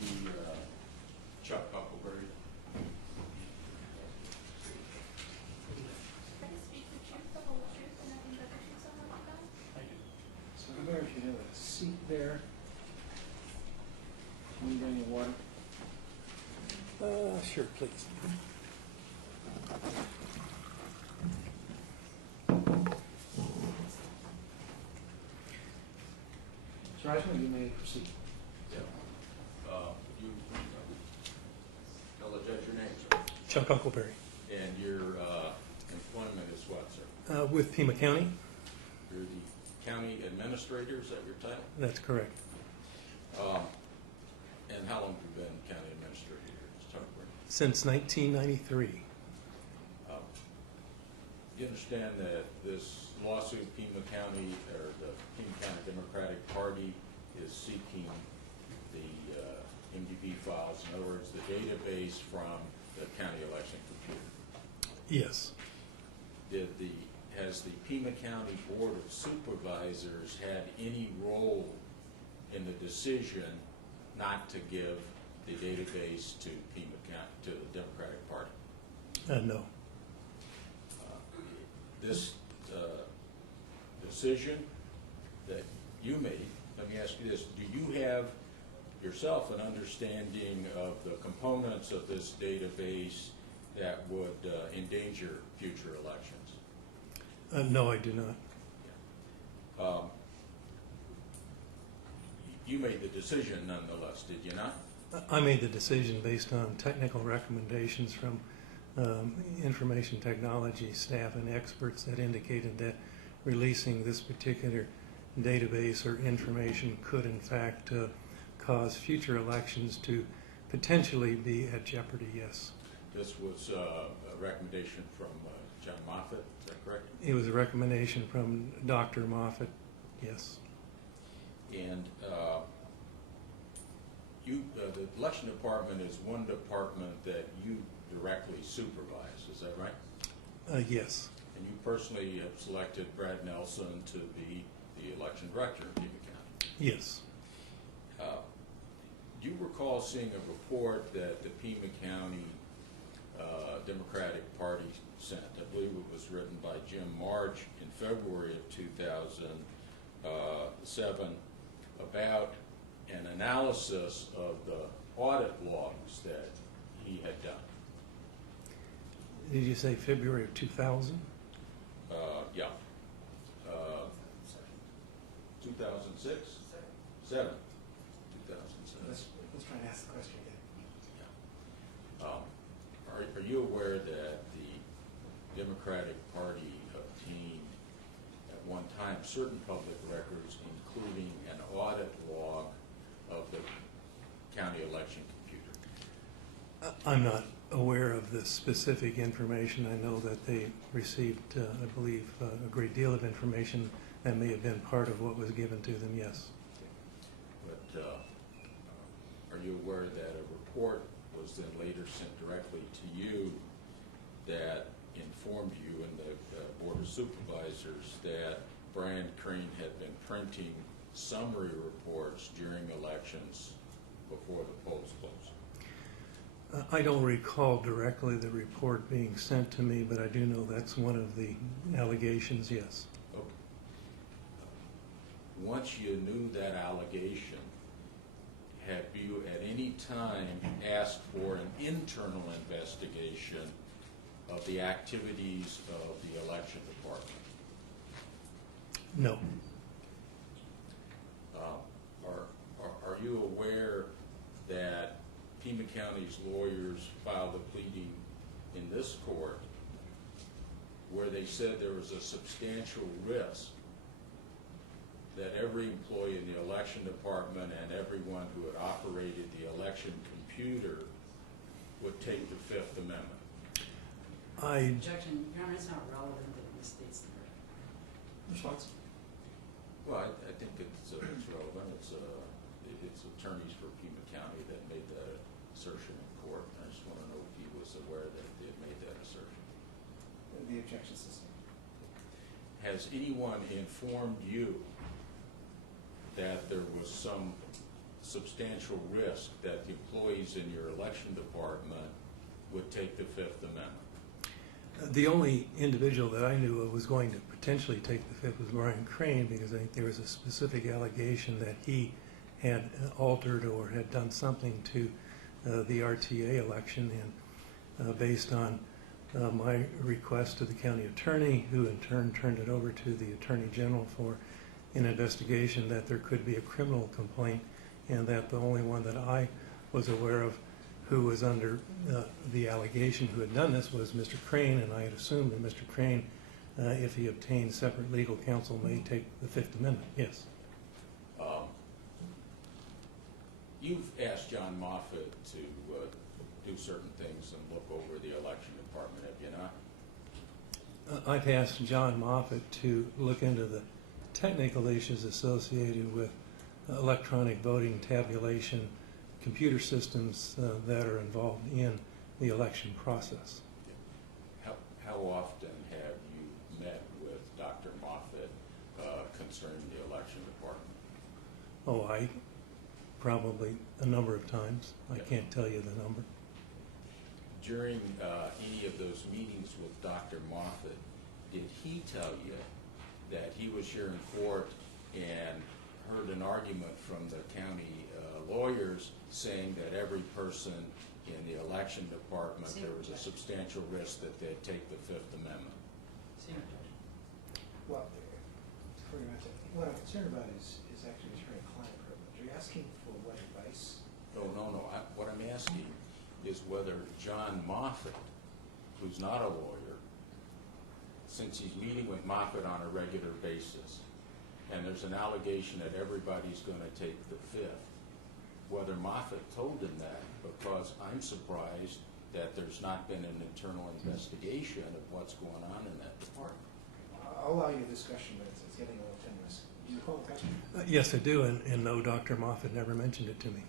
be Chuck Huckelberry. So Huckelberry, if you have a seat there. Can you bring your water? Sure, please. Mr. Reisman, you may proceed. Yeah. You tell the judge your name, sir. Chuck Huckelberry. And your employment is what, sir? With Pima County. You're the county administrator, is that your title? That's correct. And how long have you been county administrator here in Huckelberry? Since 1993. You understand that this lawsuit, Pima County, or the Pima County Democratic Party is seeking the MDB files, in other words, the database from the county election computer. Yes. Has the Pima County Board of Supervisors had any role in the decision not to give the database to Pima County, to the Democratic Party? No. This decision that you made, let me ask you this, do you have yourself an understanding of the components of this database that would endanger future elections? No, I do not. You made the decision nonetheless, did you not? I made the decision based on technical recommendations from information technology staff and experts that indicated that releasing this particular database or information could in fact cause future elections to potentially be at jeopardy, yes. This was a recommendation from John Moffitt, is that correct? It was a recommendation from Dr. Moffitt, yes. And the election department is one department that you directly supervise, is that right? Yes. And you personally have selected Brad Nelson to be the election director of Pima County. Yes. Do you recall seeing a report that the Pima County Democratic Party sent? I believe it was written by Jim March in February of 2007 about an analysis of the audit logs that he had done. Did you say February of 2000? Yeah. 2006? 7. 2007. Let's try and ask the question again. Yeah. Are you aware that the Democratic Party obtained at one time certain public records, including an audit log of the county election computer? I'm not aware of the specific information. I know that they received, I believe, a great deal of information that may have been part of what was given to them, yes. But are you aware that a report was then later sent directly to you that informed you and the Board of Supervisors that Brian Crane had been printing summary reports during elections before the polls closed? I don't recall directly the report being sent to me, but I do know that's one of the allegations, yes. Okay. Once you knew that allegation, have you at any time asked for an internal investigation of the activities of the election department? No. Are you aware that Pima County's lawyers filed a pleading in this court where they said there was a substantial risk that every employee in the election department and everyone who had operated the election computer would take the Fifth Amendment? Objection, Your Honor, it's not relevant that it misstates the record. Response? Well, I think it's relevant. It's attorneys for Pima County that made that assertion in court. I just want to know if he was aware that they had made that assertion. The objection system. Has anyone informed you that there was some substantial risk that the employees in your election department would take the Fifth Amendment? The only individual that I knew of was going to potentially take the Fifth was Brian Crane, because I think there was a specific allegation that he had altered or had done something to the RTA election, and based on my request to the county attorney, who in turn turned it over to the Attorney General for an investigation, that there could be a criminal complaint, and that the only one that I was aware of who was under the allegation who had done this was Mr. Crane, and I had assumed that Mr. Crane, if he obtained separate legal counsel, may take the Fifth Amendment. Yes. You've asked John Moffitt to do certain things and look over the election department, have you not? I've asked John Moffitt to look into the technical issues associated with electronic voting tabulation, computer systems that are involved in the election process. How often have you met with Dr. Moffitt concerning the election department? Oh, probably a number of times. I can't tell you the number. During any of those meetings with Dr. Moffitt, did he tell you that he was here in court and heard an argument from the county lawyers saying that every person in the election department, there was a substantial risk that they'd take the Fifth Amendment? Senior Judge. Well, before you answer, what I'm concerned about is actually attorney-client privilege. Are you asking for what advice? Oh, no. What I'm asking is whether John Moffitt, who's not a lawyer, since he's meeting with Moffitt on a regular basis, and there's an allegation that everybody's going to take the Fifth, whether Moffitt told him that, because I'm surprised that there's not been an internal investigation of what's going on in that department. I'll allow you a discussion, but it's getting a little tenuous. Do you recall the question? Yes, I do, and no, Dr. Moffitt never mentioned it to me.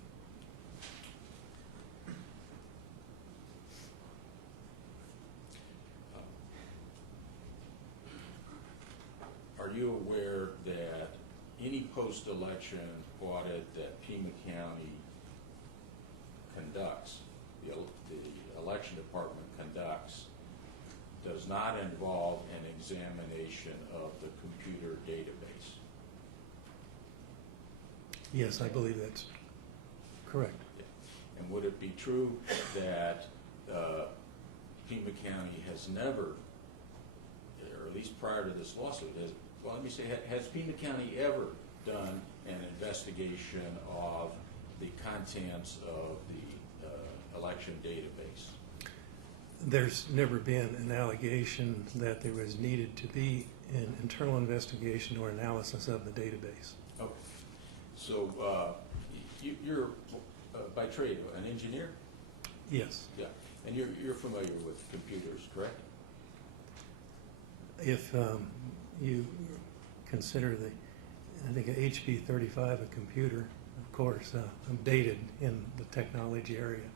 Are you aware that any post-election audit that Pima County conducts, the election department conducts, does not involve an examination of the computer database? Yes, I believe that's correct. And would it be true that Pima County has never, or at least prior to this lawsuit, has Pima County ever done an investigation of the contents of the election database? There's never been an allegation that there was needed to be an internal investigation or analysis of the database. Okay. So you're by trade an engineer? Yes. Yeah. And you're familiar with computers, correct? If you consider I think a HP 35 a computer, of course, I'm dated in the technology area.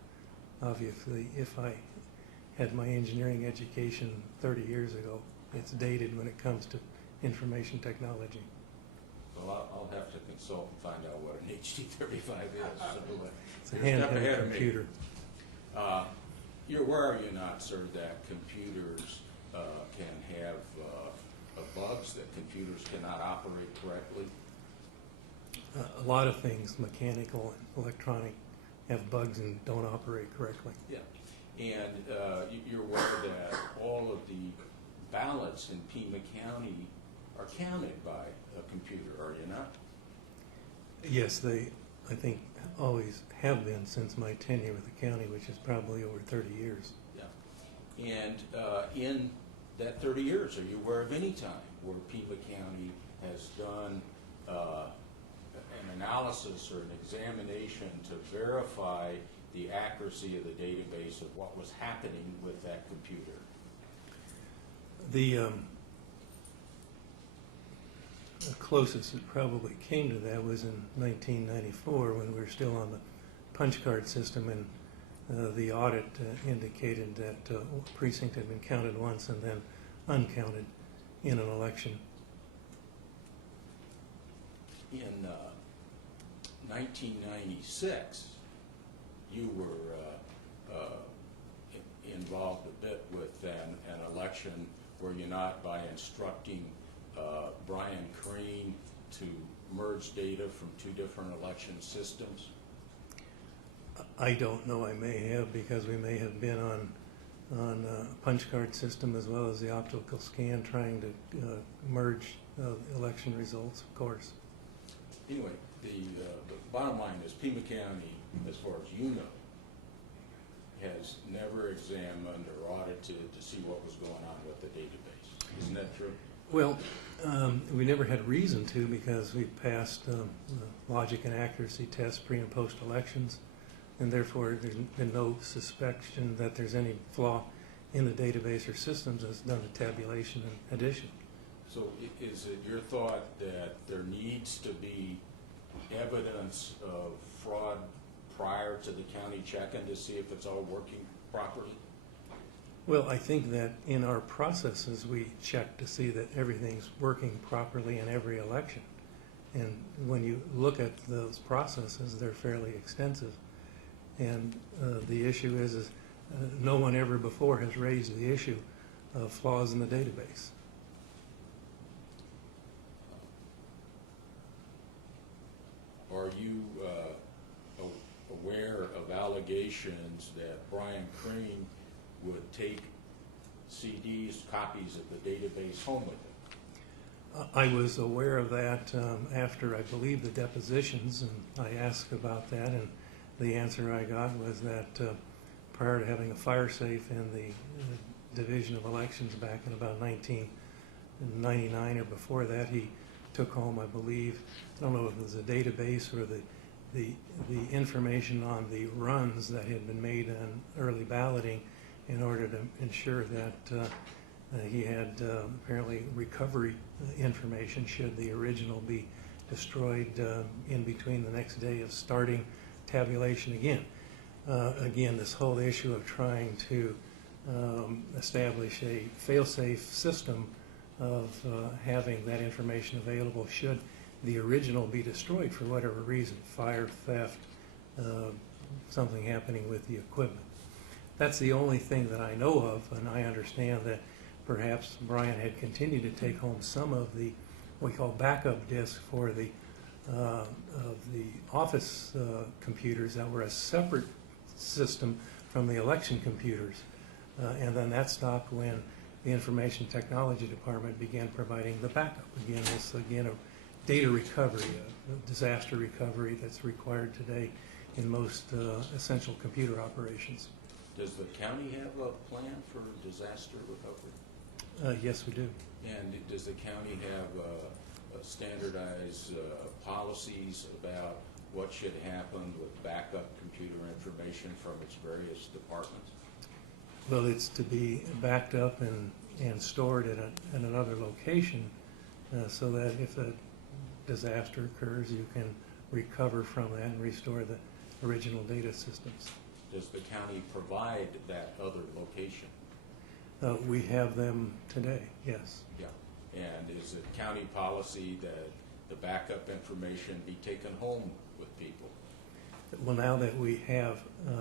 Obviously, if I had my engineering education 30 years ago, it's dated when it comes to information technology. Well, I'll have to consult and find out what an HD 35 is. So, It's a you're a step ahead handheld of me. computer. You're aware, are you not, sir, that computers can have bugs, that computers cannot operate correctly? A lot of things, mechanical and electronic, have bugs and don't operate correctly. Yeah. And you're aware that all of the ballots in Pima County are counted by a computer, are you not? Yes, they, I think, always have been since my tenure with the county, which is probably over 30 years. Yeah. And in that 30 years, are you aware of any time where Pima County has done an analysis or an examination to verify the accuracy of the database of what was happening with that computer? The closest it probably came to that was in 1994 when we were still on the punch card system, and the audit indicated that a precinct had been counted once and then uncounted in an election. In 1996, you were involved a bit with an election, were you not, by instructing Brian Crane to merge data from two different election systems? I don't know. I may have, because we may have been on a punch card system as well as the optical scan, trying to merge election results, of course. Anyway, the bottom line is Pima County, as far as you know, has never examined or audited to see what was going on with the database. Isn't that true? Well, we never had reason to, because we passed logic and accuracy tests pre and post elections, and therefore there's been no suspicion that there's any flaw in the database or systems that's done a tabulation and addition. So is it your thought that there needs to be evidence of fraud prior to the county check-in to see if it's all working properly? Well, I think that in our processes we check to see that everything's working properly in every election. And when you look at those processes, they're fairly extensive. And the issue is no one ever before has raised the issue of flaws in the database. Are you aware of allegations that Brian Crane would take CDs, copies of the database home with him? I was aware of that after, I believe, the depositions, and I asked about that, and the answer I got was that prior to having a fire safe in the Division of Elections back in about 1999 or before that, he took home, I believe, I don't know if it was a database or the information on the runs that had been made on early balloting in order to ensure that he had apparently recovery information should the original be destroyed in between the next day of starting tabulation again. Again, this whole issue of trying to establish a fail-safe system of having that information available should the original be destroyed for whatever reason, fire, theft, something happening with the equipment. That's the only thing that I know of, and I understand that perhaps Brian had continued to take home some of the what we call backup disks for the of the office computers that were a separate system from the election computers, and then that stopped when the Information Technology Department began providing the backup. Again, it's a data recovery, a disaster recovery that's required today in most essential computer operations. Does the county have a plan for disaster recovery? Yes, we do. And does the county have standardized policies about what should happen with backup computer information from its various departments? Well, it's to be backed up and stored at another location so that if a disaster occurs, you can recover from that and restore the original data systems. Does the county provide that other location? We have them today, yes. Yeah. And is it county policy that the backup information be taken home with people? Well, now that we have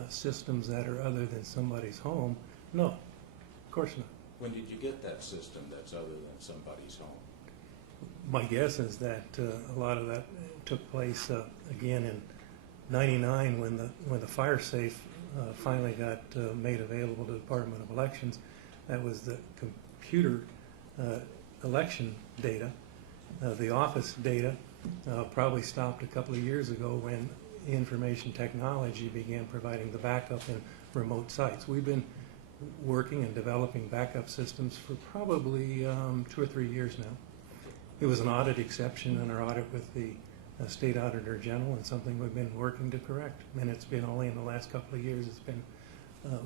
systems that are other than somebody's home, no, of course not. When did you get that system that's other than somebody's home? My guess is that a lot of that took place again in '99 when the fire safe finally got made available to the Department of Elections. That was the computer election data. The office data probably stopped a couple of years ago when information technology began providing the backup in remote sites. We've been working and developing backup systems for probably 2 or 3 years now. It was an audit exception in our audit with the State Auditor General, and something we've been working to correct. And it's been only in the last couple of years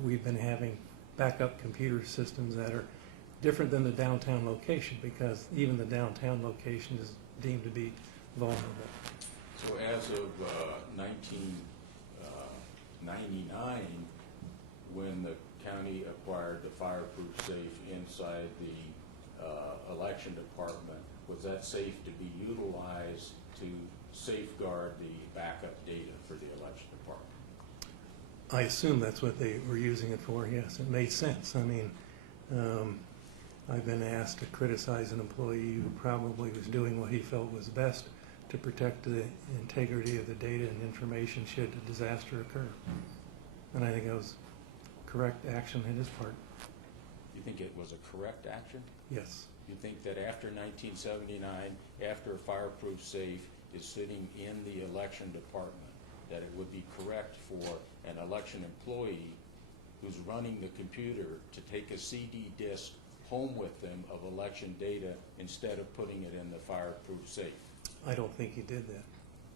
we've been having backup computer systems that are different than the downtown location, because even the downtown location is deemed to be vulnerable. So as of 1999, when the county acquired the fireproof safe inside the election department, was that safe to be utilized to safeguard the backup data for the election department. I assume that's what they were using it for, yes. It made sense. I mean, I've been asked to criticize an employee who probably was doing what he felt was best to protect the integrity of the data and information should a disaster occur. And I think it was correct action on his part. You think it was a correct action? Yes. You think that after 1979, after a fireproof safe is sitting in the election department, that it would be correct for an election employee who's running the computer to take a CD disk home with them of election data instead of putting it in the fireproof safe? I don't think he did that.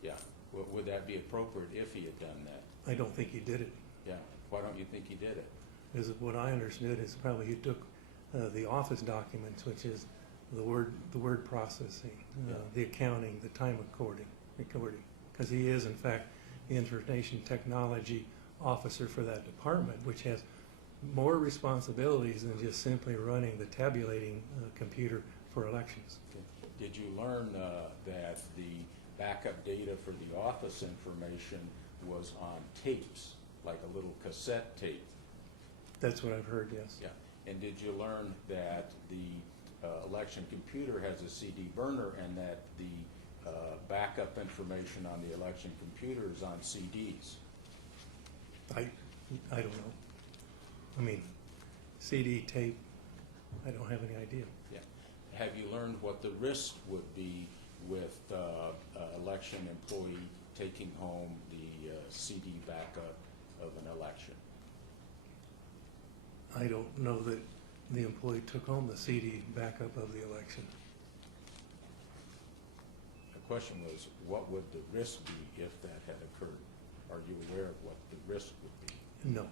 Yeah. Would that be appropriate if he had done that? I don't think he did it. Yeah. Why don't you think he did it? Because what I understood is probably he took the office documents, which is the word processing, the accounting, the time recording, because he is in fact the information technology officer for that department, which has more responsibilities than just simply running the tabulating computer for elections. Did you learn that the backup data for the office information was on tapes, like a little cassette tape? That's what I've heard, yes. Yeah. And did you learn that the election computer has a CD burner and that the backup information on the election computer is on CDs? I don't know. I mean, CD tape, I don't have any idea. Yeah. Have you learned what the risk would be with election employee taking home the CD backup of an election? I don't know that the employee took home the CD backup of the election. The question was, what would the risk be if that had occurred? Are you aware of what the risk would be? No.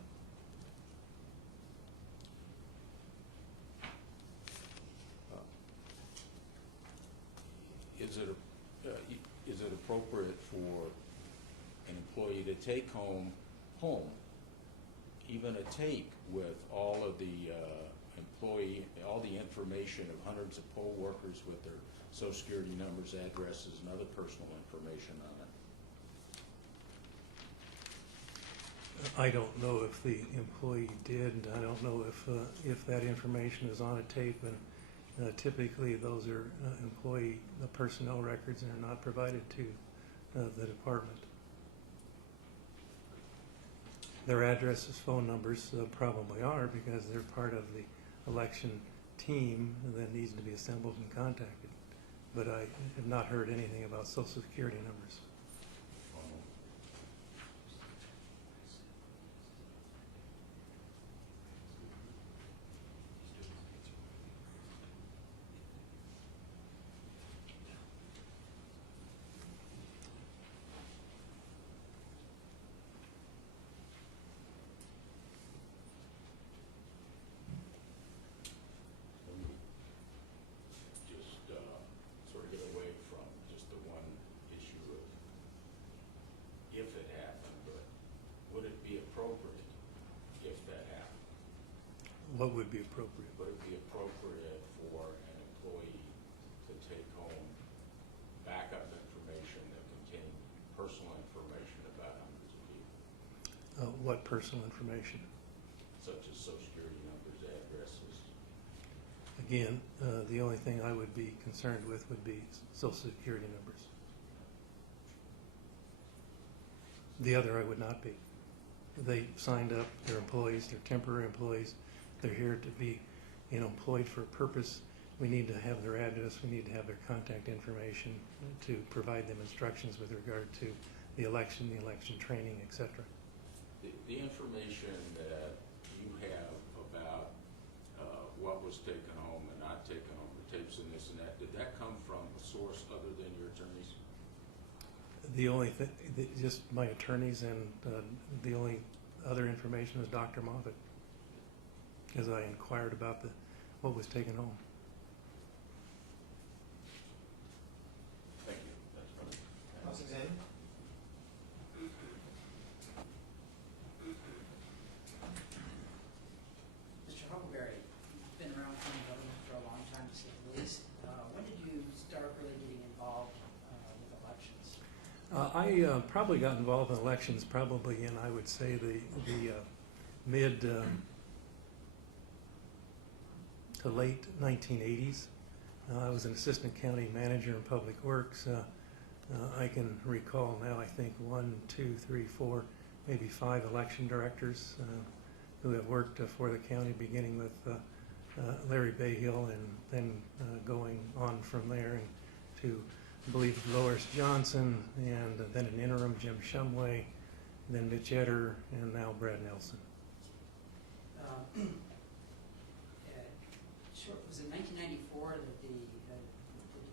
Is it appropriate for an employee to take home even a tape with all of the all the information of hundreds of poll workers with their Social Security numbers, addresses, and other personal information on it? I don't know if the employee did. I don't know if that information is on a tape, and typically those are employee personnel records and are not provided to the department. Their addresses, phone numbers probably are, because they're part of the election team that needs to be assembled and contacted. But I have not heard anything about Social Security numbers. Sort of get away from just the one issue of if it happened, but would it be appropriate if that happened? What would be appropriate? Would it be appropriate for an employee to take home backup information that contained personal information about hundreds of people, What personal information? such as Social Security numbers, addresses? Again, the only thing I would be concerned with would be Social Security numbers. The other I would not be. They signed up, they're employees, they're temporary employees, they're here to be employed for a purpose. We need to have their address, we need to have their contact information to provide them instructions with regard to the election training, etc. The information that you have about what was taken home and not taken home, the tapes and this and that, did that come from a source other than your attorneys? The only thing, just my attorneys, and the only other information was Dr. Moffitt, as I inquired about what was taken home. Thank you. That's fine. Cross-examine? Mr. Huckelberry, you've been around county government for a long time, to say the least. When did you start really getting involved with elections? I probably got involved in elections probably in, I would say, the mid to late 1980s. I was an assistant county manager in public works. I can recall now, I think, 1, 2, 3, 4, maybe 5 election directors who have worked for the county, beginning with Larry Bayhill and then going on from there and to, I believe, Dolores Johnson, and then an interim Jim Shumway, then Mitch Etter, and now Brad Nelson. Was it 1994 that the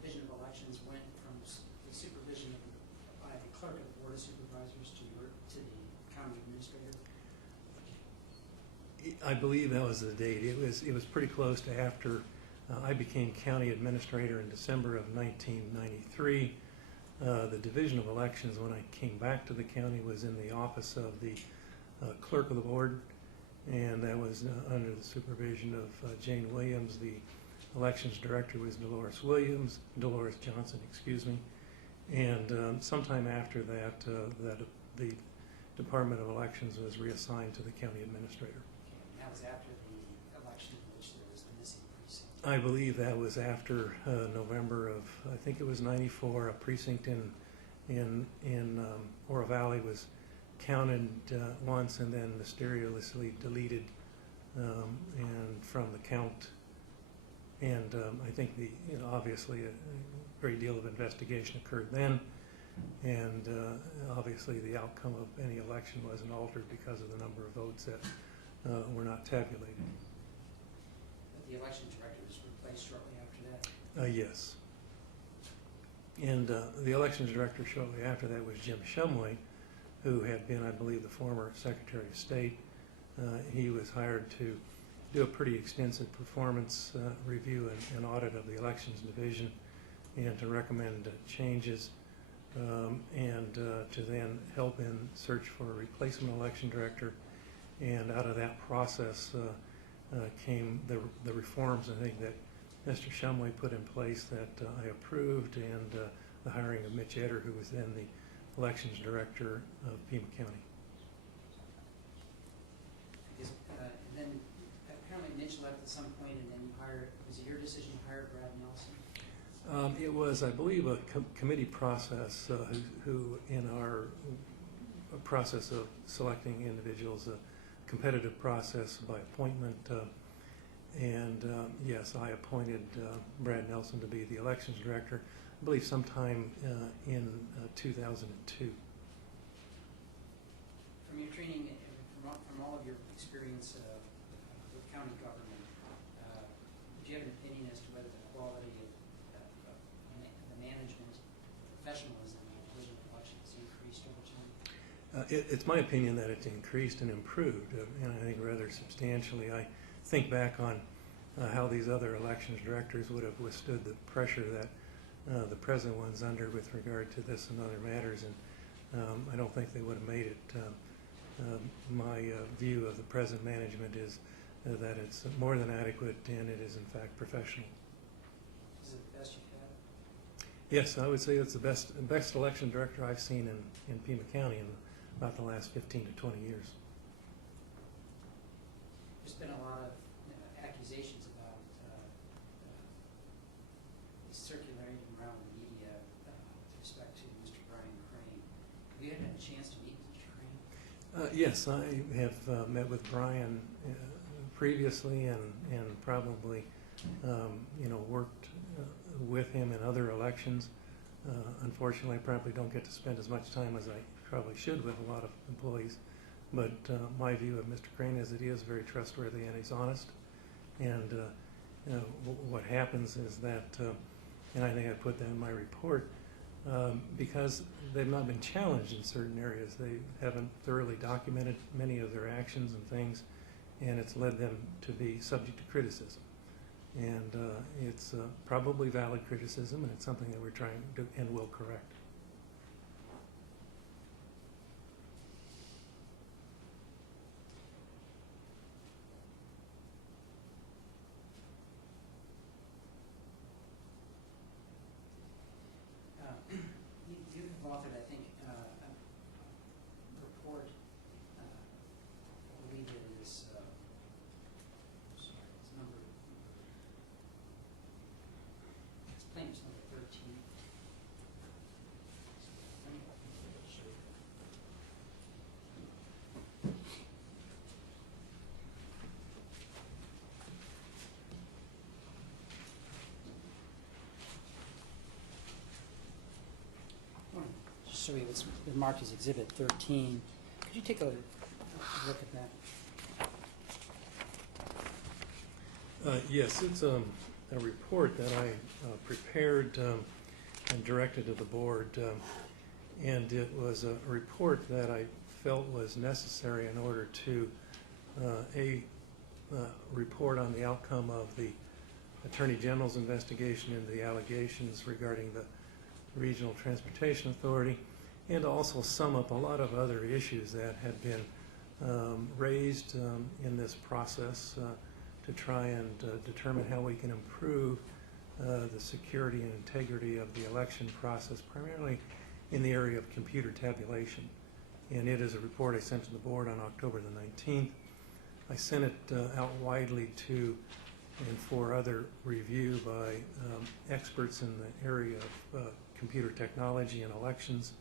Division of Elections went from the supervision by the clerk of the Board of Supervisors to the county administrator? I believe that was the date. It was pretty close to after I became county administrator in December of 1993. The Division of Elections, when I came back to the county, was in the office of the clerk of the board, and that was under the supervision of Jane Williams. The elections director was Dolores Johnson, excuse me. And sometime after that, the Department of Elections was reassigned to the county administrator. Okay, that was after the election in which there was the missing precinct. I believe that was after November of, I think it was '94. A precinct in Oro Valley was counted once and then mysteriously deleted, and from the count. And I think obviously a great deal of investigation occurred then, and obviously the outcome of any election wasn't altered because of the number of votes that were not tabulated. But the election director was replaced shortly after that? Yes. And the elections director shortly after that was Jim Shumway, who had been, I believe, the former Secretary of State. He was hired to do a pretty extensive performance review and audit of the elections division, and to recommend changes, and to then help in search for a replacement election director. And out of that process came the reforms, I think, that Mr. Shumway put in place that I approved, and the hiring of Mitch Etter, who was then the elections director of Pima County. Because, and then apparently Mitch left at some point, and then you hired, was it your decision to hire Brad Nelson? It was, I believe, a committee process who in our process of selecting individuals, a competitive process by appointment, and yes, I appointed Brad Nelson to be the elections director, I believe sometime in 2002. From your training, from all of your experience with county government, do you have an opinion as to whether the quality of the management, professionalism of the Division of Elections increased over time? It's my opinion that it's increased and improved, and I think rather substantially. I think back on how these other elections directors would have withstood the pressure that the present one's under with regard to this and other matters, and I don't think they would have made it. My view of the present management is that it's more than adequate, and it is in fact professional. Is it the best you've had? Yes, I would say it's the best election director I've seen in Pima County in about the last 15 to 20 years. There's been a lot of accusations about circulating around the media with respect to Mr. Brian Crane. Have you had a chance to meet Mr. Crane? Yes, I have met with Brian previously, and probably worked with him in other elections. Unfortunately, I probably don't get to spend as much time as I probably should with a lot of employees. But my view of Mr. Crane is that he is very trustworthy and he's honest. And what happens is that, and I think I put that in my report, because they've not been challenged in certain areas. They haven't thoroughly documented many of their actions and things, and it's led them to be subject to criticism. And it's probably valid criticism, and it's something that we're trying to and will correct. You have authored, I think, survey was marked as Exhibit 13. Could you take a look at that? Yes, it's a report that I prepared and directed to the board, and it was a report that I felt was necessary in order to report on the outcome of the Attorney General's investigation into the allegations regarding the Regional Transportation Authority, and also sum up a lot of other issues that had been raised in this process to try and determine how we can improve the security and integrity of the election process, primarily in the area of computer tabulation. And it is a report I sent to the board on October the 19th. I sent it out widely to and for other review by experts in the area of computer technology and elections,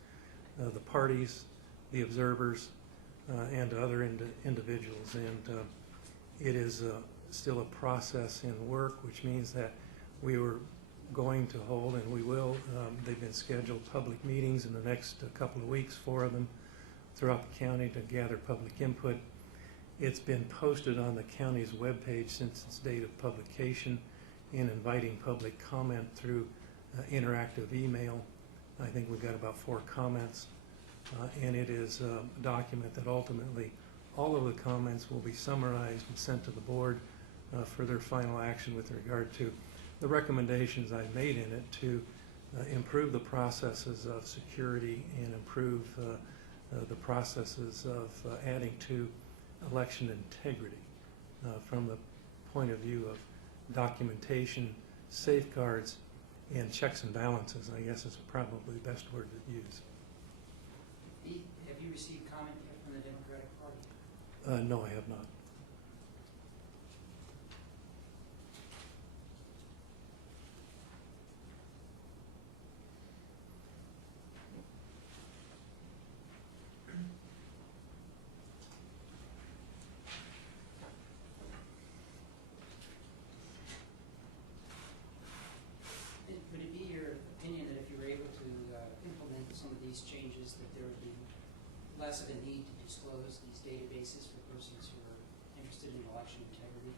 the parties, the observers, and other individuals. And it is still a process in work, which means that we were going to hold, and we will, they've been scheduled public meetings in the next couple of weeks, 4 of them, throughout the county to gather public input. It's been posted on the county's webpage since its date of publication, and inviting public comment through interactive email. I think we've got about 4 comments, and it is a document that ultimately all of the comments will be summarized and sent to the board for their final action with regard to the recommendations I've made in it to improve the processes of security and improve the processes of adding to election integrity from the point of view of documentation, safeguards, and checks and balances, I guess is probably the best word to use. Have you received comment yet from the Democratic Party? No, I have not. Would it be your opinion that if you were able to implement some of these changes, that there would be less of a need to disclose these databases for persons who are interested in election integrity?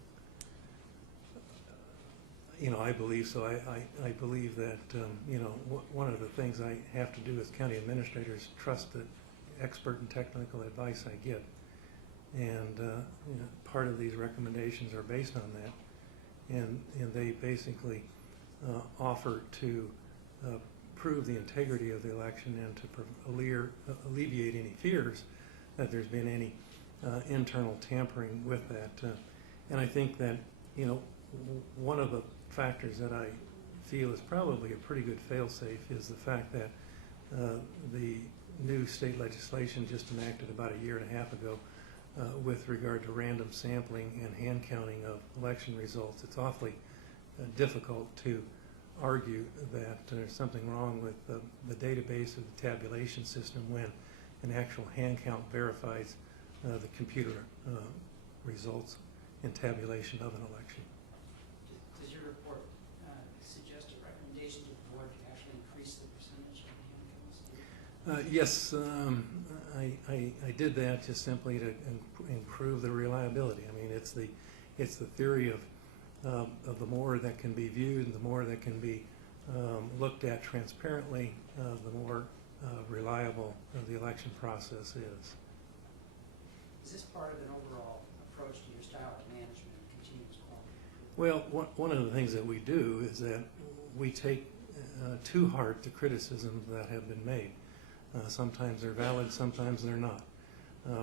You know, I believe so. I believe that, you know, one of the things I have to do as county administrator is trust the expert and technical advice I get. And you know, part of these recommendations are based on that. And they basically offer to prove the integrity of the election and to alleviate any fears that there's been any internal tampering with that. And I think that, you know, one of the factors that I feel is probably a pretty good fail-safe is the fact that the new state legislation just enacted about a year and a half ago with regard to random sampling and hand counting of election results. It's awfully difficult to argue that there's something wrong with the database of the tabulation system when an actual hand count verifies the computer results and tabulation of an election. Does your report suggest a recommendation to the board to actually increase the percentage of the hand counts? Yes, I did that just simply to improve the reliability. I mean, it's the theory of the more that can be viewed and the more that can be looked at transparently, the more reliable the election process is. Is this part of an overall approach to your style of management and continuous quality? Well, one of the things that we do is that we take to heart the criticisms that have been made. Sometimes they're valid, sometimes they're not.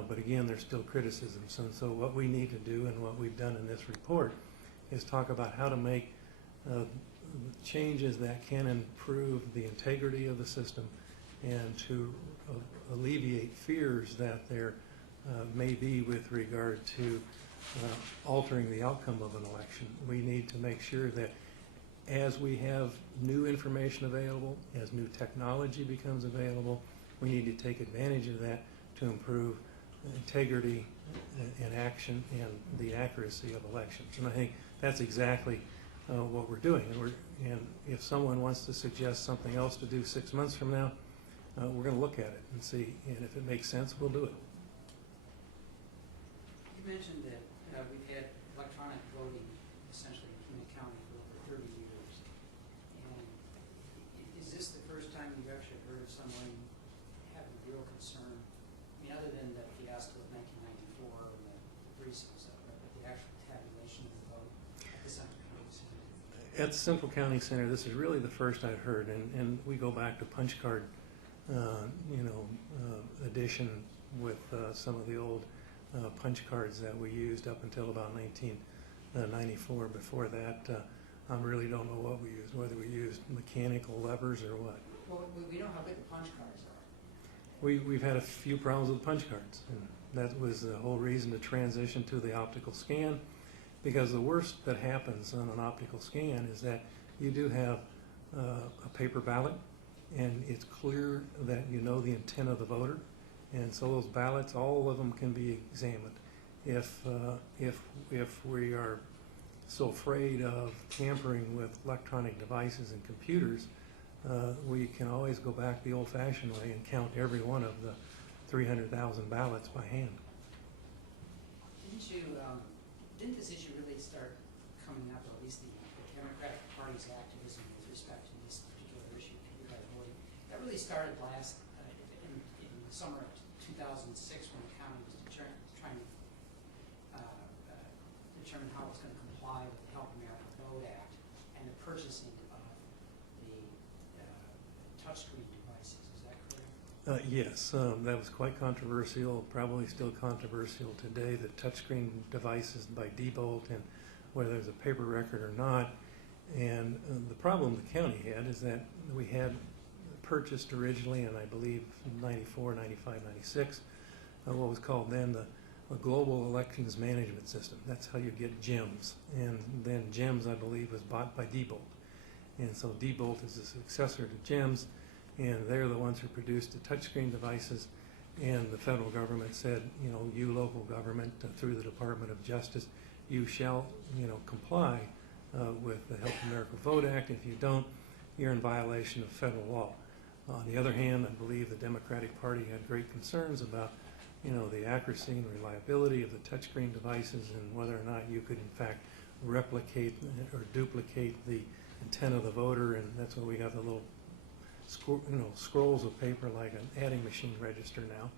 But again, they're still criticisms. And so what we need to do and what we've done in this report is talk about how to make changes that can improve the integrity of the system and to alleviate fears that there may be with regard to altering the outcome of an election. We need to make sure that as we have new information available, as new technology becomes available, we need to take advantage of that to improve integrity and action and the accuracy of elections. And I think that's exactly what we're doing. And if someone wants to suggest something else to do 6 months from now, we're going to look at it and see, and if it makes sense, we'll do it. You mentioned that we've had electronic voting essentially in Pima County for over 30 years. And is this the first time you've actually heard of someone having real concern? I mean, other than the fiasco of 1994 and the threesomes of it, but the actual tabulation of the vote at the Central County Center? At the Central County Center, this is really the first I've heard, and we go back to punch card, edition with some of the old punch cards that we used up until about 1994. Before that, I really don't know what we used, whether we used mechanical levers or what. Well, we know how good the punch cards are. We've had a few problems with punch cards, and that was the whole reason to transition to the optical scan, because the worst that happens on an optical scan is that you do have a paper ballot, and it's clear that you know the intent of the voter, and so those ballots, all of them can be examined. If we are so afraid of tampering with electronic devices and computers, we can always go back the old-fashioned way and count every one of the 300,000 ballots by hand. Didn't this issue really start coming up, or at least the Democratic Party's activism with respect to this particular issue, paper voting? That really started last in the summer of 2006 when the county was trying to determine how it's going to comply with the Help America Vote Act and the purchasing of the touchscreen devices. Is that correct? Yes, that was quite controversial, probably still controversial today, the touchscreen devices by Diebold and whether there's a paper record or not. And the problem the county had is that we had purchased originally, and I believe 94, 95, 96, what was called then the Global Elections Management System. That's how you get GEMS. And then GEMS, I believe, was bought by Diebold. And so Diebold is a successor to GEMS, and they're the ones who produced the touchscreen devices. And the federal government said, you local government, through the Department of Justice, you shall, comply with the Help America Vote Act. If you don't, you're in violation of federal law. On the other hand, I believe the Democratic Party had great concerns about, the accuracy and reliability of the touchscreen devices and whether or not you could, in fact, replicate or duplicate the intent of the voter. And that's why we have the little scrolls of paper like an adding machine register now.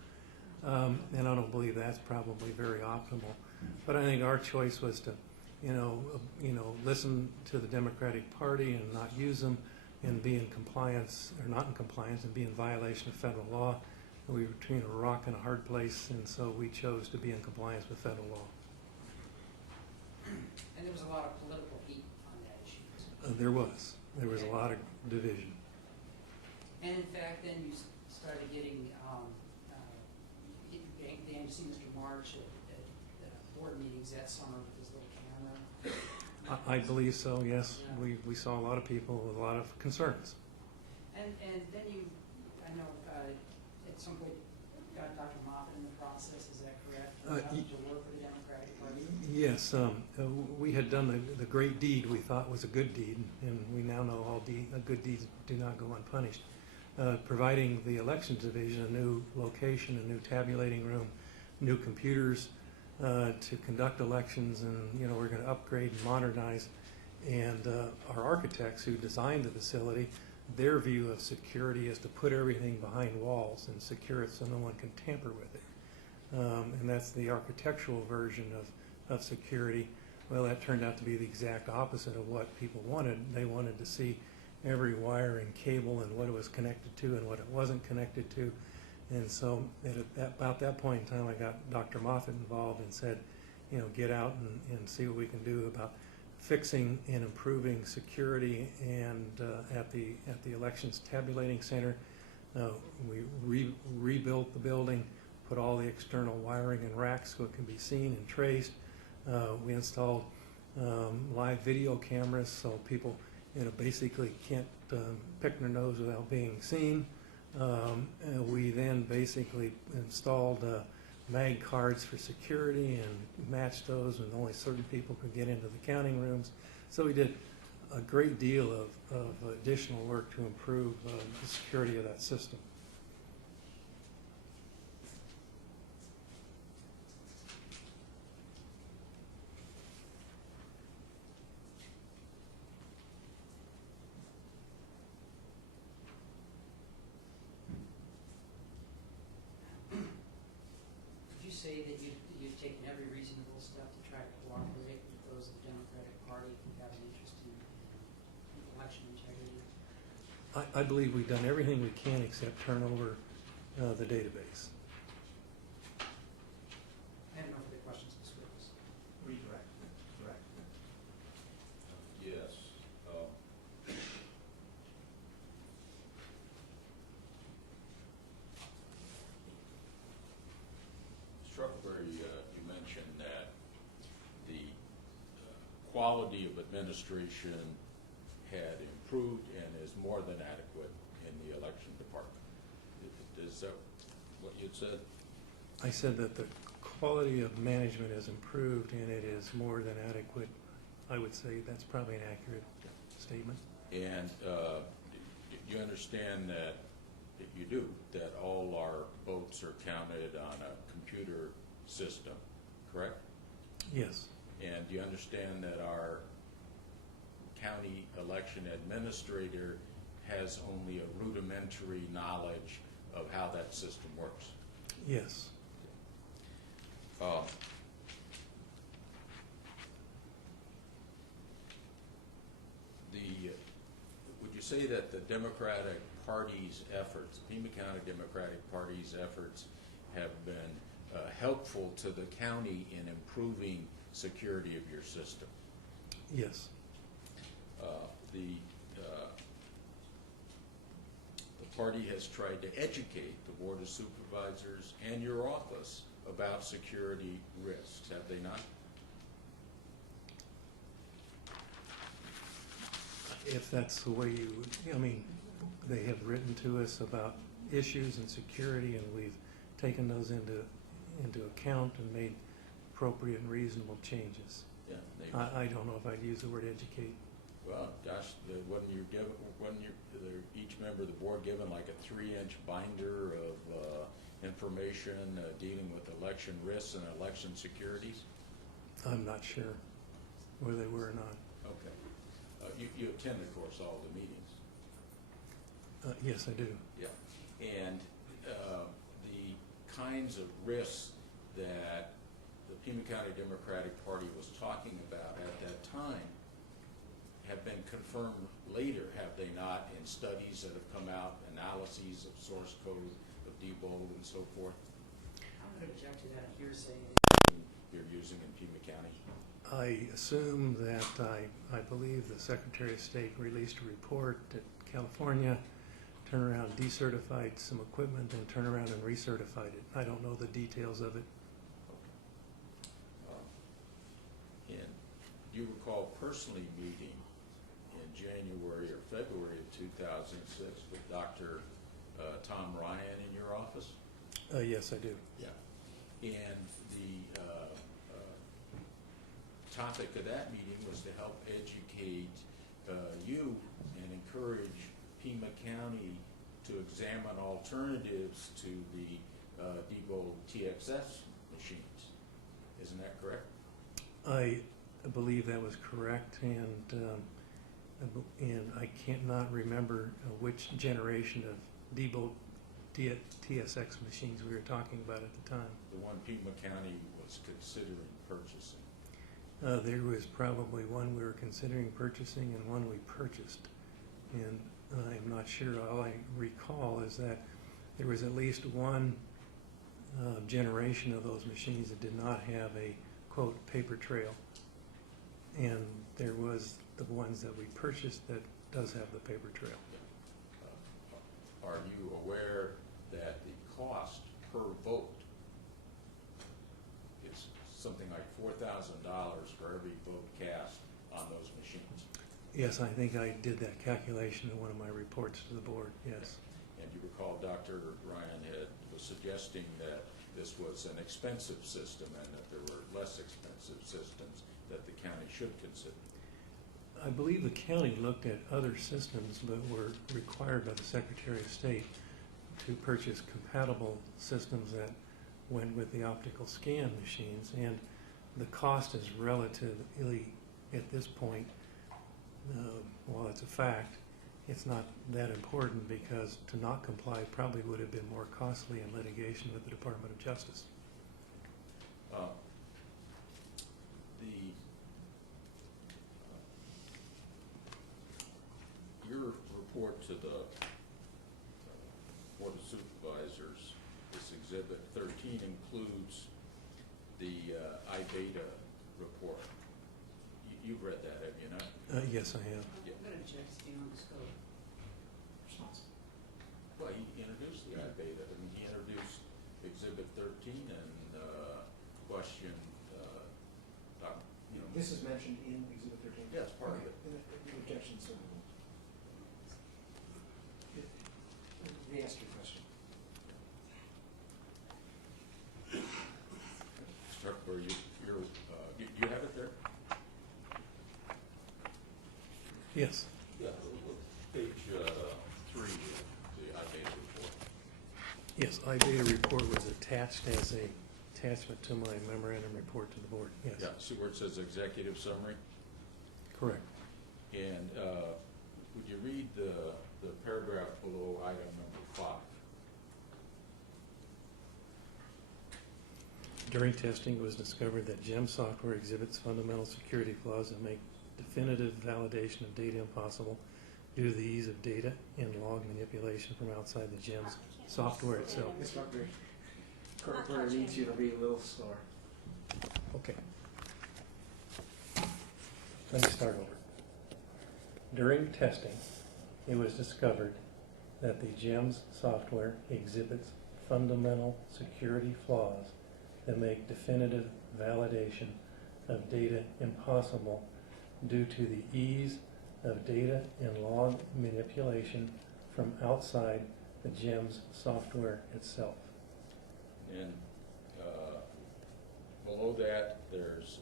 And I don't believe that's probably very optimal. But I think our choice was to, listen to the Democratic Party and not use them and be in compliance, or not in compliance, and be in violation of federal law. And we were between a rock and a hard place, and so we chose to be in compliance with federal law. And there was a lot of political heat on that issue. There was a lot of division. And in fact, then you started getting, began to see Mr. March at board meetings that summer with his little camera. I believe so, yes. Yeah. We saw a lot of people with a lot of concerns. And then you, I know, at some point got Dr. Moffitt in the process, is that correct? To work for the Democratic Party? Yes, we had done the great deed we thought was a good deed, and we now know all good deeds do not go unpunished. Providing the Elections Division a new location, a new tabulating room, new computers to conduct elections, and we're going to upgrade and modernize. And our architects who designed the facility, their view of security is to put everything behind walls and secure it so no one can tamper with it. And that's the architectural version of security. Well, that turned out to be the exact opposite of what people wanted. They wanted to see every wire and cable and what it was connected to and what it wasn't connected to. And so about that point in time, I got Dr. Moffitt involved and said, get out and see what we can do about fixing and improving security. And at the elections tabulating center, we rebuilt the building, put all the external wiring and racks so it can be seen and traced. We installed live video cameras so people basically can't pick their nose without being seen. We then basically installed mag cards for security and matched those, and only certain people could get into the counting rooms. So we did a great deal of additional work to improve the security of that system. I believe we've done everything we can except turn over the database. I have no further questions, Ms. Willis. Redirect, correct. Yes. Huckelberry, you mentioned that the quality of administration had improved and is more than adequate in the election department. Is that what you said? I said that the quality of management has improved and it is more than adequate. I would say that's probably an accurate statement. And you understand that you do, that all our votes are counted on a computer system, correct? Yes. And do you understand that our county election administrator has only a rudimentary knowledge of how that system works? Yes. Would you say that the Democratic Party's efforts, the Pima County Democratic Party's efforts, have been helpful to the county in improving security of your system? Yes. The party has tried to educate the Board of Supervisors and your office about security risks, have they not? If that's the way you would, I mean, they have written to us about issues and security, and we've taken those into account and made appropriate and reasonable changes. Yeah. I don't know if I'd use the word educate. Well, gosh, wasn't each member of the board given like a 3-inch binder of information dealing with election risks and election securities? I'm not sure whether they were or not. Okay. You attend, of course, all the meetings. Yes, I do. Yeah. And the kinds of risks that the Pima County Democratic Party was talking about at that time have been confirmed later, have they not, in studies that have come out, analyses of source code, of Diebold and so forth, I'm going to object to that hearsay. you're using in Pima County? I assume that I believe the Secretary of State released a report that California turned around, decertified some equipment, and turned around and recertified it. I don't know the details of it. And do you recall personally meeting in January or February of 2006 with Dr. Tom Ryan in your office? Yes, I do. Yeah. And the topic of that meeting was to help educate you and encourage Pima County to examine alternatives to the Diebold TXS machines. Isn't that correct? I believe that was correct, and I cannot remember which generation of Diebold TSX machines we were talking about at the time. The one Pima County was considering purchasing. There was probably one we were considering purchasing and one we purchased, and I'm not sure. All I recall is that there was at least one generation of those machines that did not have a, quote, paper trail, and there was the ones that we purchased that does have the paper trail. Are you aware that the cost per vote is something like $4,000 for every vote cast on those machines? Yes, I think I did that calculation in one of my reports to the board, yes. And you recall Dr. Ryan was suggesting that this was an expensive system and that there were less expensive systems that the county should consider. I believe the county looked at other systems but were required by the Secretary of State to purchase compatible systems that went with the optical scan machines, and the cost is relatively, at this point, while it's a fact, it's not that important because to not comply probably would have been more costly in litigation with the Department of Justice. Your report to the Board of Supervisors, this Exhibit 13 includes the iBeta report. You've read that, have you not? Yes, I have. Yeah. I'm going to check to see on the scope. Well, he introduced the iBeta. I mean, he introduced Exhibit 13 and questioned, This is mentioned in Exhibit 13? Yeah, it's part of it. The objection, so re-ask your question. Huckelberry, you have it there? Yes. Yeah, page 3, the iBeta report. Yes, iBeta report was attached as a attachment to my memorandum report to the board. Yes. Yeah, see where it says executive summary? Correct. And would you read the paragraph below item number 5? During testing, it was discovered that GEM software exhibits fundamental security flaws that make definitive validation of data impossible due to the ease of data and log manipulation from outside the GEM's software itself. Ms. Huckelberry, Corporate needs you to read a little slower. Okay. Let me start over. During testing, it was discovered that the GEM's software exhibits fundamental security flaws that make definitive validation of data impossible due to the ease of data and log manipulation from outside the GEM's software itself. And below that, there's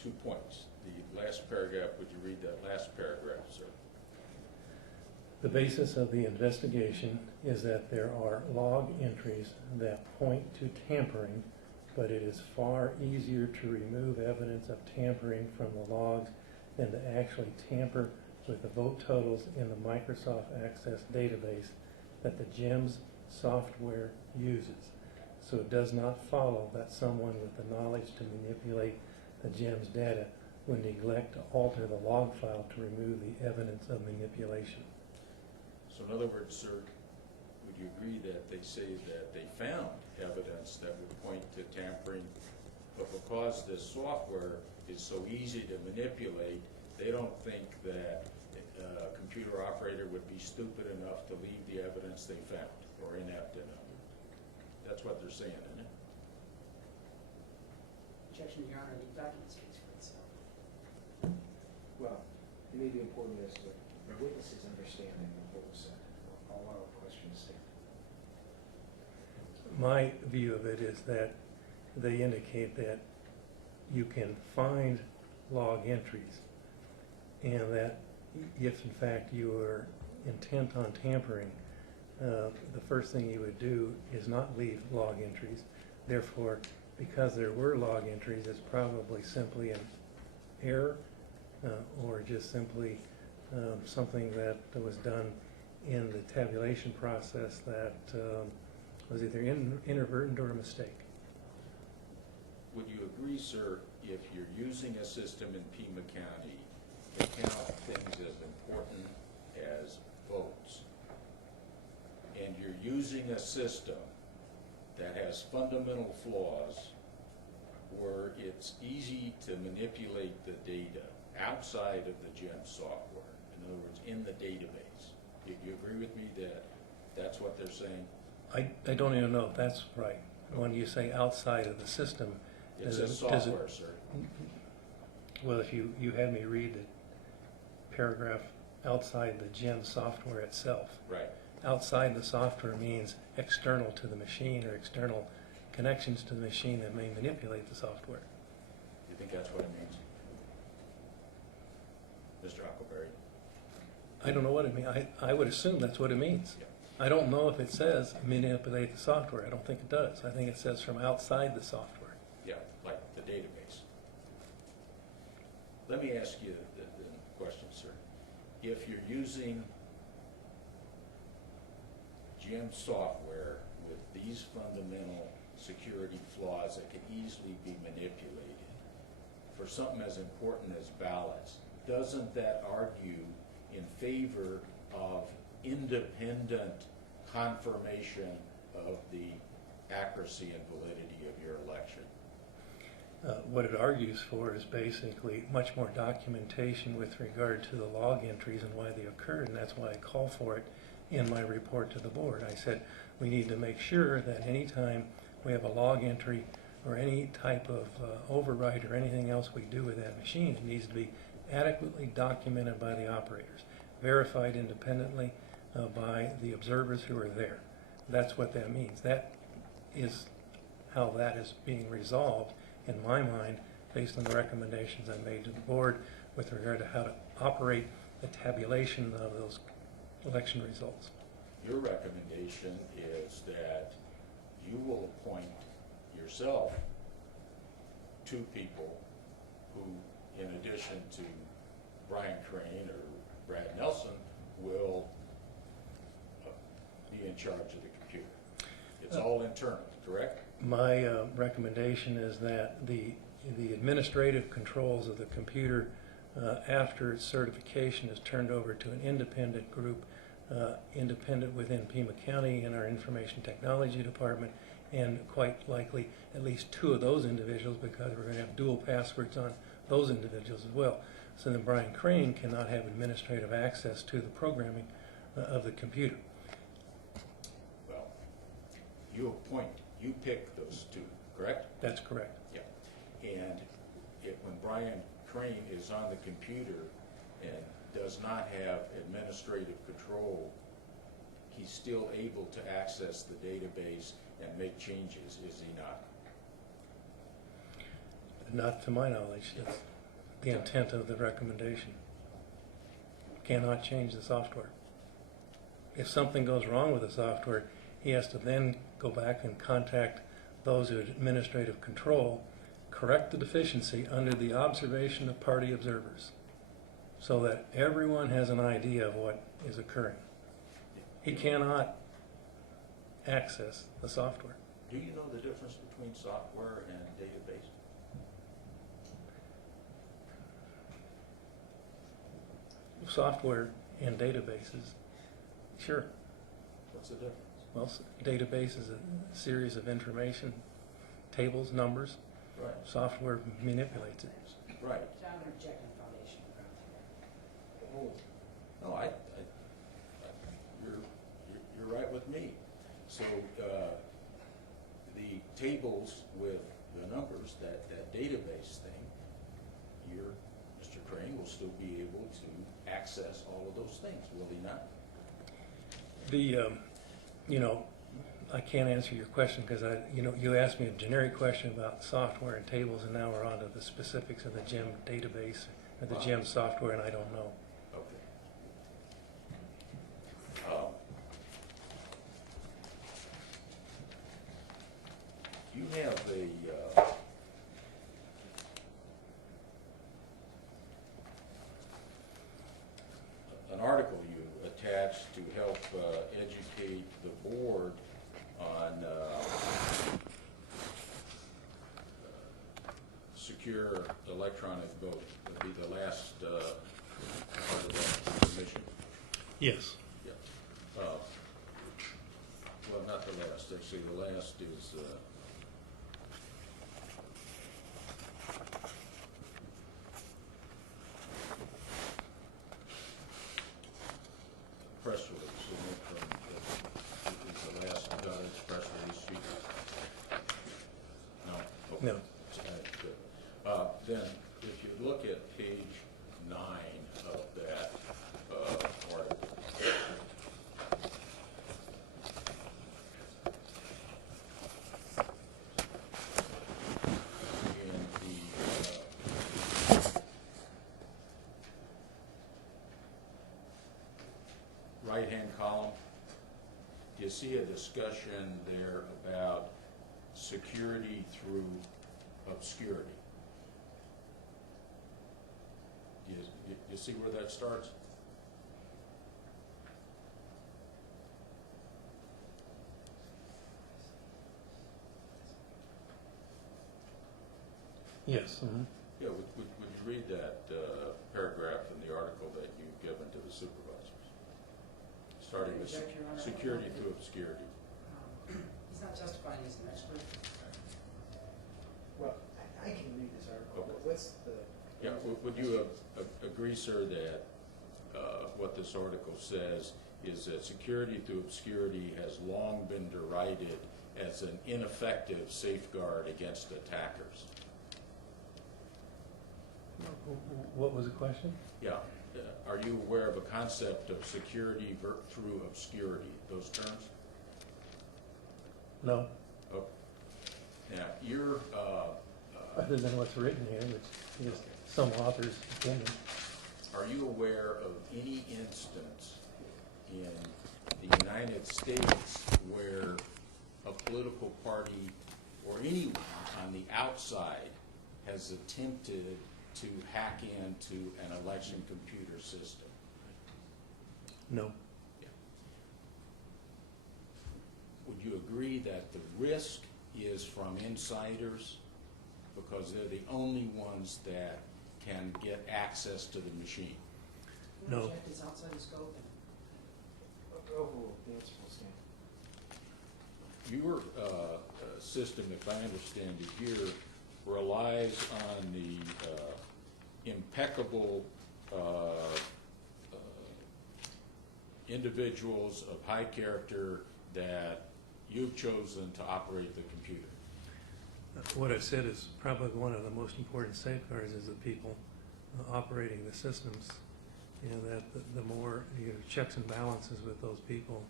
2 points. The last paragraph, would you read that last paragraph, sir? The basis of the investigation is that there are log entries that point to tampering, but it is far easier to remove evidence of tampering from the logs than to actually tamper with the vote totals in the Microsoft Access database that the GEM's software uses. So it does not follow that someone with the knowledge to manipulate the GEM's data would neglect to alter the log file to remove the evidence of manipulation. So in other words, sir, would you agree that they say that they found evidence that would point to tampering, but because this software is so easy to manipulate, they don't think that a computer operator would be stupid enough to leave the evidence they found or inept enough? That's what they're saying, isn't it? Objection, Your Honor, the document speaks for itself. Well, it may be important as to the witness's understanding of what was said. I'll allow a question to stand. My view of it is that they indicate that you can find log entries and that if in fact you are intent on tampering, the first thing you would do is not leave log entries. Therefore, because there were log entries, it's probably simply an error or just simply something that was done in the tabulation process that was either inadvertent or a mistake. Would you agree, sir, if you're using a system in Pima County to count things as important as votes, and you're using a system that has fundamental flaws where it's easy to manipulate the data outside of the GEM software, in other words, in the database? Do you agree with me that that's what they're saying? I don't even know if that's right. When you say outside of the system, It says software, sir. Well, if you had me read the paragraph outside the GEM software itself. Right. Outside the software means external to the machine or external connections to the machine that may manipulate the software. You think that's what it means? Mr. Huckelberry? I don't know what it means. I would assume that's what it means. Yeah. I don't know if it says manipulate the software. I don't think it does. I think it says from outside the software. Yeah, like the database. Let me ask you the question, sir. If you're using GEM software with these fundamental security flaws that can easily be manipulated for something as important as ballots, doesn't that argue in favor of independent confirmation of the accuracy and validity of your election? What it argues for is basically much more documentation with regard to the log entries and why they occurred, and that's why I call for it in my report to the board. I said we need to make sure that anytime we have a log entry or any type of override or anything else we do with that machine, it needs to be adequately documented by the operators, verified independently by the observers who are there. That's what that means. That is how that is being resolved in my mind, based on the recommendations I made to the board with regard to how to operate the tabulation of those election results. Your recommendation is that you will appoint yourself 2 people who, in addition to Brian Crane or Brad Nelson, will be in charge of the computer. It's all internal, correct? My recommendation is that the administrative controls of the computer after its certification is turned over to an independent group, independent within Pima County and our information technology department, and quite likely at least 2 of those individuals, because we're going to have dual passwords on those individuals as well. So then Brian Crane cannot have administrative access to the programming of the computer. Well, you pick those 2, correct? That's correct. Yeah. And when Brian Crane is on the computer and does not have administrative control, he's still able to access the database and make changes, is he not? Not to my knowledge. That's the intent of the recommendation. Cannot change the software. If something goes wrong with the software, he has to then go back and contact those who have administrative control, correct the deficiency under the observation of party observers, so that everyone has an idea of what is occurring. He cannot access the software. Do you know the difference between software and database? Software and databases, sure. What's the difference? Well, database is a series of information, tables, numbers. Right. Software manipulates it. Right. So I'm going to check on foundation ground. No, you're right with me. So the tables with the numbers, that database thing, Mr. Crane will still be able to access all of those things, will he not? I can't answer your question because you asked me a generic question about software and tables, and now we're on to the specifics of the GEM database or the GEM software, and I don't know. Okay. You have an article you attached to help educate the board on secure electronic voting. That would be the last part of that submission. Yes. Yeah. Well, not the last. Actually, the last is press release. Is the last press release sheet? No. Okay. No. Good. Then, if you look at page 9 of that article, in the right-hand column, you see a discussion there about security through obscurity. You see where that starts? Yes. Mm-hmm. Yeah, would you read that paragraph in the article that you've given to the supervisor? starting with Jack, Your Honor. security through obscurity. He's not testifying as an expert. Well, I can read this article, Okay. but what's the? Yeah, would you agree, sir, that what this article says is that security through obscurity has long been derided as an ineffective safeguard against attackers? What was the question? Yeah. Are you aware of a concept of security through obscurity, those terms? No, Oh. Now, you're, other than what's written here, which is some author's opinion. are you aware of any instance in the United States where a political party or anyone on the outside has attempted to hack into an election computer system? No, Would you agree that the risk is from insiders because they're the only ones that can get access to the machine? No. Jack is outside the scope. Overruled, the answer will stand. Your system, if I understand it here, relies on the impeccable individuals of high character that you've chosen to operate the computer. What I've said is probably one of the most important safeguards is the people operating the systems. That the more checks and balances with those people,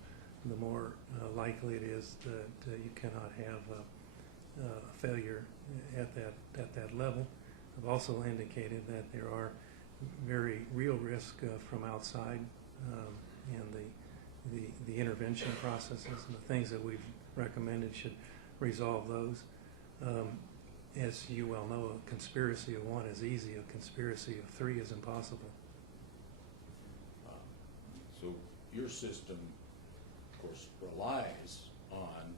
the more likely it is that you cannot have a failure at that level. I've also indicated that there are very real risks from outside, and the intervention processes and the things that we've recommended should resolve those. As you well know, a conspiracy of one is easy, a conspiracy of three is impossible. So your system, of course, relies on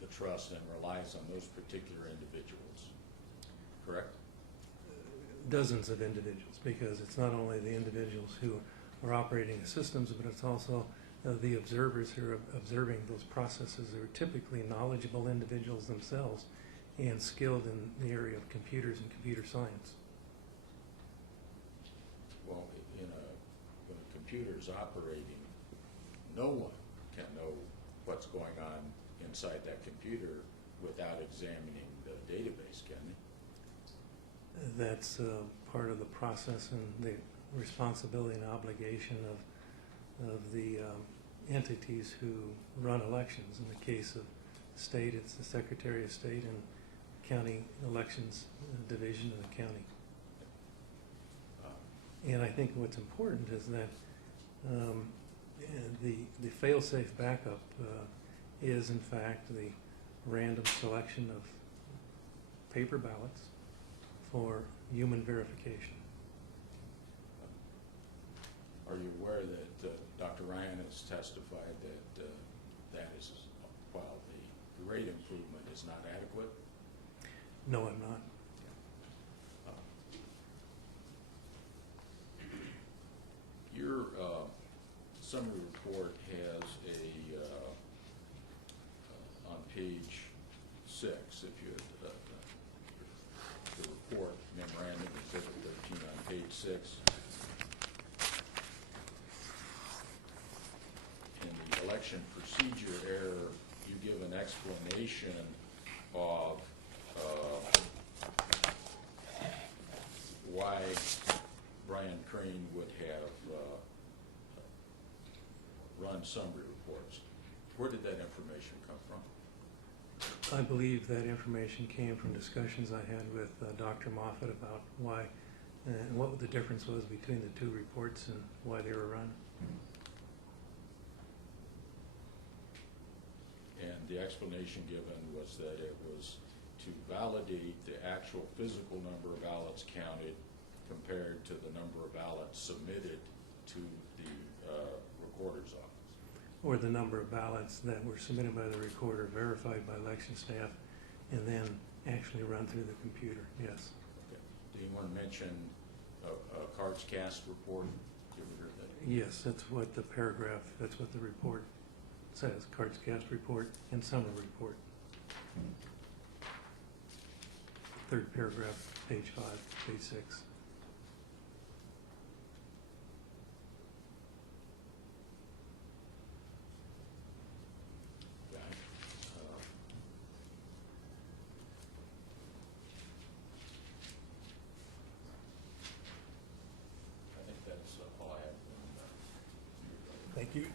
the trust and relies on those particular individuals, correct? Dozens of individuals, because it's not only the individuals who are operating the systems, but it's also the observers who are observing those processes. They're typically knowledgeable individuals themselves and skilled in the area of computers and computer science. Well, when a computer is operating, no one can know what's going on inside that computer without examining the database, can they? That's part of the process and the responsibility and obligation of the entities who run elections. In the case of state, it's the Secretary of State and County Elections Division of the county. And I think what's important is that the fail-safe backup is in fact the random selection of paper ballots for human verification. Are you aware that Dr. Ryan has testified that that is, while the rate improvement is not adequate? No, I'm not. Your summary report has on page 6, if you the report memorandum exhibit 13 on page 6. In the election procedure error, you give an explanation of why Brian Crane would have run summary reports. Where did that information come from? I believe that information came from discussions I had with Dr. Moffat about why and what the difference was between the two reports and why they were run. And the explanation given was that it was to validate the actual physical number of ballots counted compared to the number of ballots submitted to the recorder's office. Or the number of ballots that were submitted by the recorder, verified by election staff, and then actually run through the computer, yes. Okay. Did anyone mention a cards cast report? You ever heard that? Yes, that's what the paragraph, that's what the report says, cards cast report and summary report. Third paragraph, page 5, page 6. Okay. I think that's all I have. Thank you.